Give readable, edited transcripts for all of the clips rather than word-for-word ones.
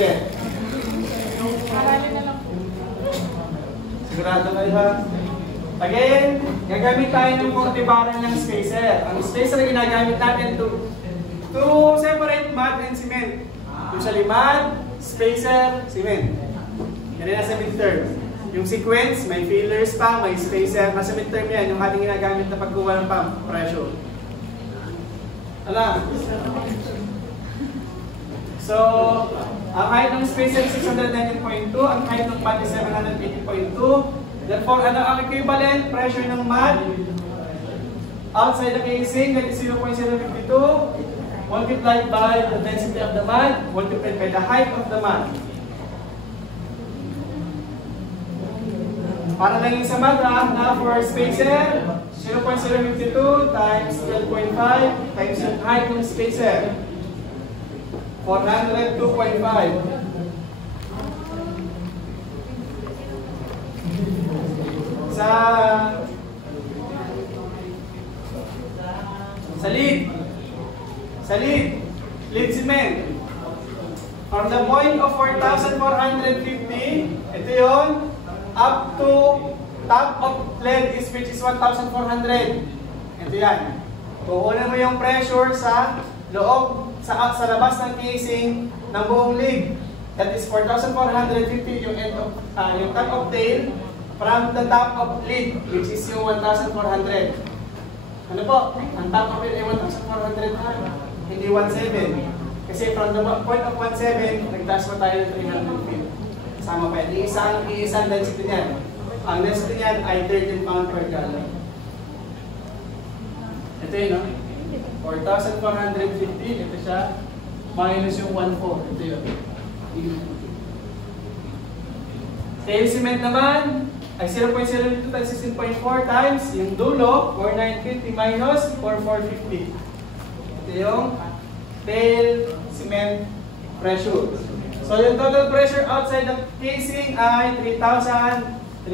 Sige. Aralin na lang po. Sigurado kayo ha? Again, gagamit tayo ng multibarrel ng spacer. Ang spacer ginagamit natin to separate mud and cement. Usually mud, spacer, cement. Yan na sa midterm. Yung sequence, may fillers pa, may spacer. Nasa midterm yan, yung ating ginagamit na pagkuha ng pump, pressure. Alam? So, ang height ng spacer is 619.2, ang height ng mud is 780.2. Therefore, ano ang equivalent pressure ng mud? Outside the casing, that is 0.052, multiplied by the density of the mud, multiplied by the height of the mud. Para lang yung sa mud, na for spacer, 0.052 times 12.5 times yung height ng spacer, 402.5. Sa lead cement, from the point of 4,450, ito yun, up to top of lead is which is 1,400. Ito yan. Kukunin mo yung pressure sa loob, sa labas ng casing ng buong lead. That is 4,450 yung end of, yung top of tail, from the top of lead, which is yung 1,400. Ano po? Ang top of it ay 1,400 na, hindi 1,700. Kasi from the point of 1,700, nagtaas pa tayo ng 300 feet. Sama pa yan. Iisang density niyan. Ang density niyan ay 13 pound per gallon. Ito yun, no? 4,450. Ito siya. Minus yung 1,400. Ito yun. Tail cement naman ay 0.02 times 16.4 times yung dulo, 4,950 minus 4,450. Ito yung tail cement pressure. So yung total pressure outside the casing ay 3,357.6.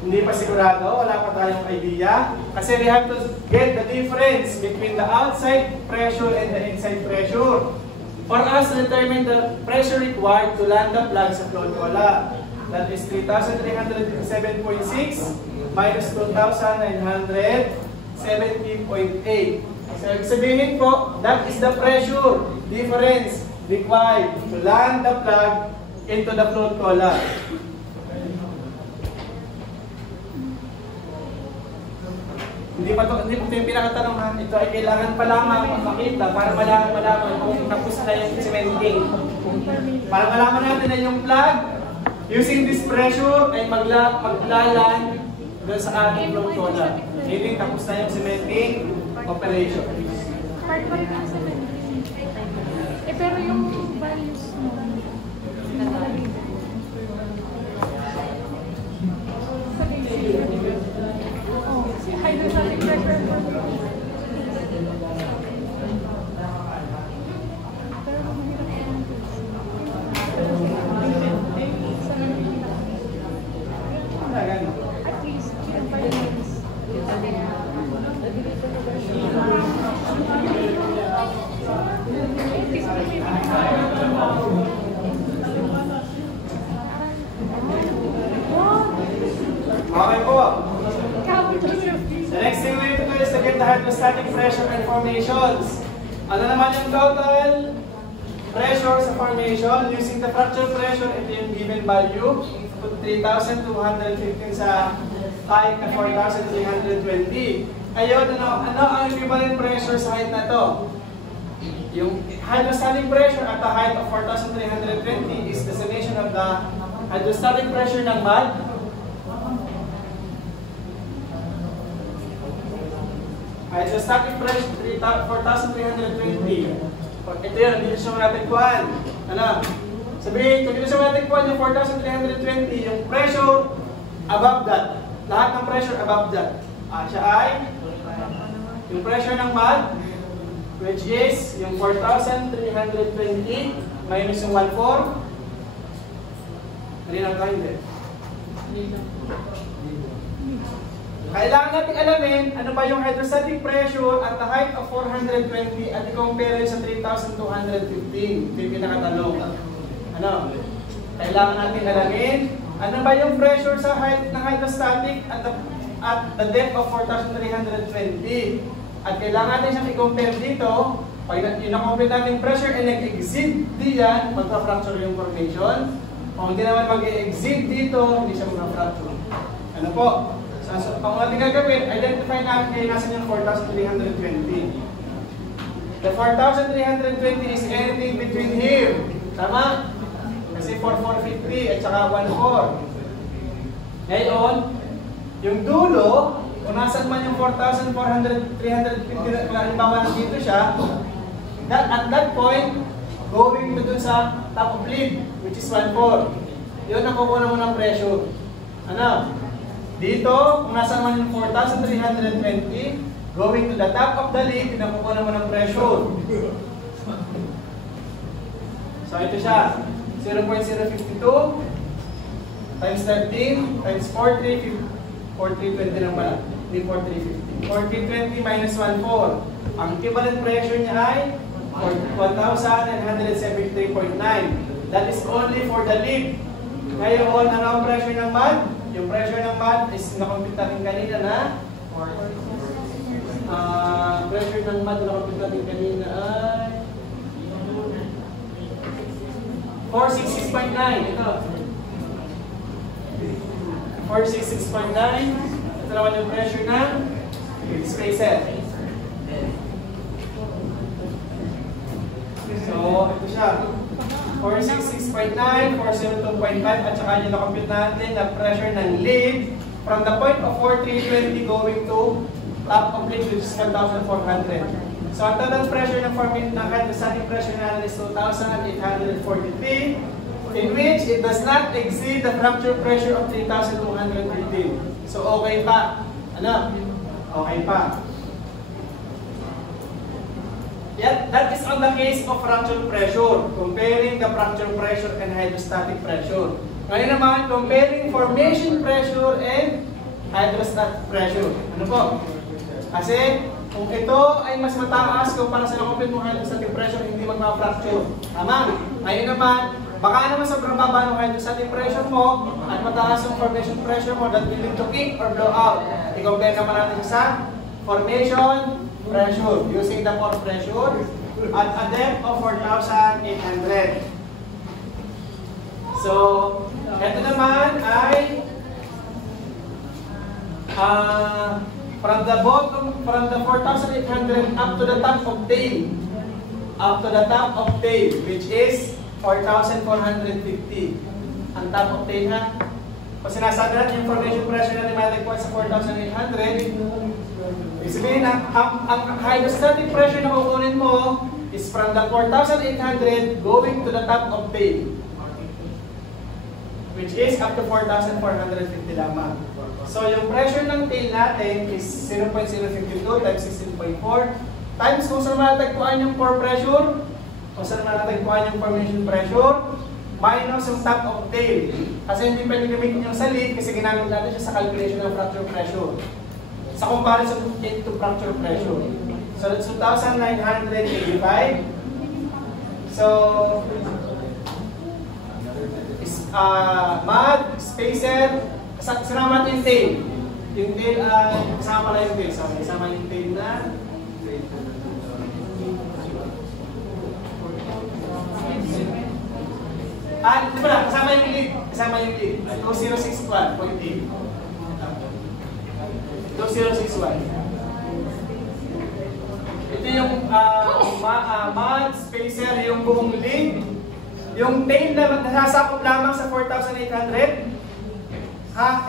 Hindi pa sigurado, wala pa tayong idea. Kasi we have to get the difference between the outside pressure and the inside pressure. For us to determine the pressure required to land the plug sa float cola. That is 3,357.6 minus 2,970.8. So, sabihin po, that is the pressure difference required to land the plug into the float cola. Hindi pa ito yung pinakatanong, ito ay kailangan pa lamang makita para malaman kung tapos na yung cementing. Para malaman natin na yung plug, using this pressure ay maglalan doon sa ating float cola. Meaning tapos na yung cementing operation. Part pa rin ang cementing. Pero yung values mo, hydrostatic pressure. At least, yung values. Okay po. The next thing we need to do is to get the hydrostatic pressure and formations. Ano naman yung total pressure sa formation? Using the fracture pressure, ito yung given value. 3,215 sa height na 4,320. Ayun, ano ang equivalent pressure sa height na to? Yung hydrostatic pressure at the height of 4,320 is the summation of the hydrostatic pressure ng mud. Hydrostatic pressure 4,320. Ito yun, dito siya natin kuhan. Ano? Sabihin, kung dito siya natin kuhan yung 4,320, yung pressure above that. Lahat ng pressure above that. Siya ay yung pressure ng mud, which is yung 4,320 minus yung 1,4. Hindi na tayo, hindi. Kailangan natin alamin ano ba yung hydrostatic pressure at the height of 420 at i-compare yun sa 3,215. Ito yung pinakatanong. Ano? Kailangan natin alamin ano ba yung pressure sa height ng hydrostatic at the depth of 4,320. At kailangan natin siyang i-compare dito. Pag i-compare natin yung pressure and nag-exceed diyan, magpa-fracture yung formation. Kung hindi naman mag-exceed dito, hindi siya magpa-fracture. Ano po? So, ang ating gagawin, identify natin kayo nasan yung 4,320. The 4,320 is anything between here. Tama? Kasi 4,450 at saka 1,400. Ngayon, yung dulo, kung nasan man yung 4,350 na halimbawa dito siya, at that point, going to dun sa top of lead, which is 1,400. Yun ang kukuha mo ng pressure. Ano? Dito, kung nasa man yung 4,320, going to the top of the lead, pinakukuha mo ng pressure. So, ito siya. 0.052 times 13 times 4,320 lang pala. Hindi 4,350. 4,320 minus 1,4. Ang equivalent pressure niya ay 1,973.9. That is only for the lead. Ngayon, ano ang pressure ng mud? Yung pressure ng mud is na-compute natin kanina na pressure ng mud na-compute natin kanina ay 466.9. Ito. 466.9. Ito naman yung pressure ng spacer. So, ito siya. 466.9, 402.5, at saka yung na-compute natin na pressure ng lead from the point of 4,320 going to top of lead, which is 1,400. So, ang total pressure ng hydrostatic pressure natin is 2,843, in which it does not exceed the fracture pressure of 3,215. So, okay pa. Ano? Okay pa. That is on the case of fracture pressure, comparing the fracture pressure and hydrostatic pressure. Ngayon naman, comparing formation pressure and hydrostatic pressure. Ano po? Kasi, kung ito ay mas mataas kumpara sa na-compute mong hydrostatic pressure, hindi magma-fracture. Tama? Ngayon naman, baka naman sobrang baba ng hydrostatic pressure mo at mataas yung formation pressure mo that will lead to kick or blow out. I-compare naman natin sa formation pressure using the force pressure at a depth of 4,800. So, ito naman ay from the bottom, from the 4,800 up to the top of tail. Up to the top of tail, which is 4,450. Ang top of tail ha. Kung sinasabi natin yung formation pressure na natin sa 4,800, ibig sabihin, ang hydrostatic pressure na kukunin mo is from the 4,800 going to the top of tail, which is up to 4,450 lamang. So, yung pressure ng tail natin is 0.052 times 16.4 times kung saan matatagpuan yung pore pressure, kung saan matatagpuan yung formation pressure, minus yung top of tail. Kasi hindi pwede gamitin yung sa lead kasi ginamit natin siya sa calculation ng fracture pressure. Sa comparison to fracture pressure. So that's 2,985. So, mud, spacer, kasama natin yung tail. Yung tail, kasama pala yung tail. So, kasama yung tail na di ba na? Kasama yung lead. Kasama yung lead. 2061.8. 2061. Ito yung mud, spacer, yung buong lead. Yung tail na nasasakop lamang sa 4,800.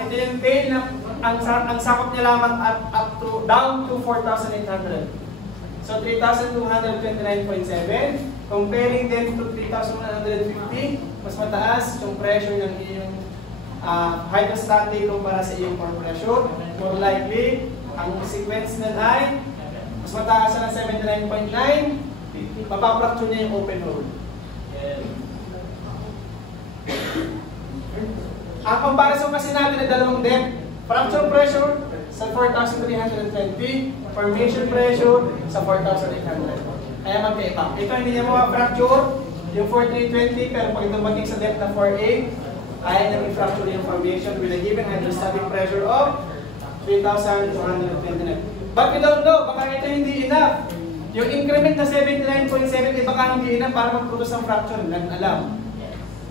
Ito yung tail na ang sakop niya lamang up to down to 4,800. So 3,229.7. Comparing them to 3,150, mas mataas yung pressure ng iyong hydrostatic kumpara sa iyong pore pressure. More likely, ang sequence na ay mas mataas na 79.9, mapaprakture niya yung open hole. Ang comparison kasi natin ay dalawang depth. Fracture pressure sa 4,320, formation pressure sa 4,800. Kaya magkaiba. Ito hindi niya fracture yung 4,320, pero pag dumating sa depth na 4,800, kaya naging fracture yung formation with a given hydrostatic pressure of 3,229. But we don't know, baka ito hindi enough. Yung increment na 79.7, baka hindi enough para mag-produce ng fracture. Hindi alam.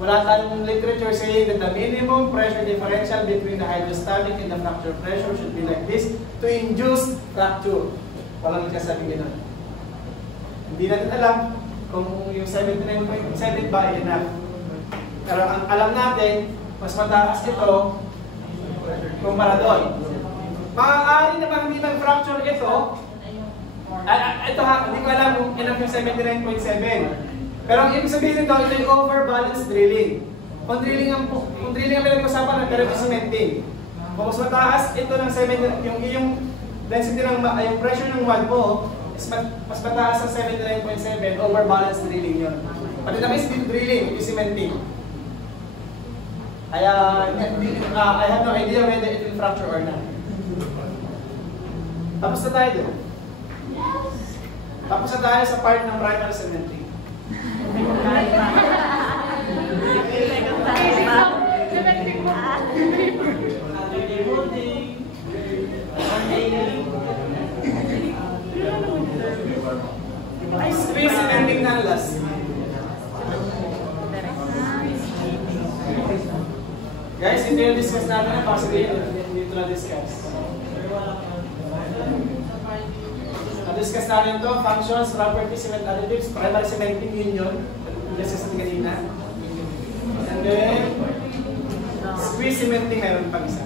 Wala tayong literature saying that the minimum pressure differential between the hydrostatic and the fracture pressure should be like this to induce fracture. Walang ikasabing gano'n. Hindi natin alam kung yung 79.7 ba enough. Pero ang alam natin, mas mataas ito kumpara doon. Maaari naman hindi mag-fracture ito. Ito ha, hindi ko alam kung enough yung 79.7. Pero ang ibig sabihin nito, ito yung overbalance drilling. Kung drilling ang pinag-usapan, pero ito cementing. Kung mas mataas, ito ng 7, yung density ng, yung pressure ng wad mo, mas mataas ang 79.7, overbalance drilling yun. Pati na may steel drilling, yung cementing. Kaya, I have no idea whether it will fracture or not. Tapos na tayo doon. Tapos na tayo sa part ng primary cementing. Space cementing na last. Guys, hindi yung discuss natin na possibly dito na discuss. Na-discuss natin ito, functions, properties, cement additives, primary cementing union, discuss natin kanina. And then, squeeze cementing meron pang isa.